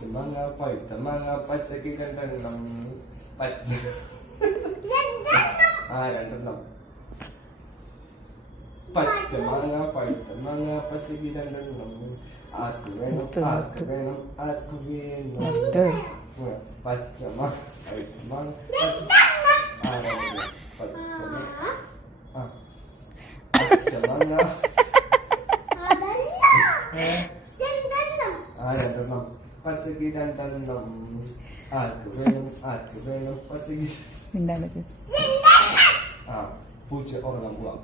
പച്ചമാങ്ങ പഴുത്ത മാങ്ങ പച്ചക്ക് രണ്ടെണ്ണം പച്ച രണ്ടെണ്ണം പച്ചമാങ്ങ പഴുത്ത മാങ്ങ പച്ചക്ക് രണ്ടെണ്ണം ആർക്ക് വേണം ആർക്ക് വേണം ആർക്ക് വേണം പച്ചമാങ്ങ പഴുത്ത മാങ്ങ പച്ചമാങ്ങ രണ്ടെണ്ണം പച്ചക്ക് രണ്ടെണ്ണം ആർക്ക് വേണം പച്ചക്ക് പൂച്ച ഉറങ്ങാൻ പോവാം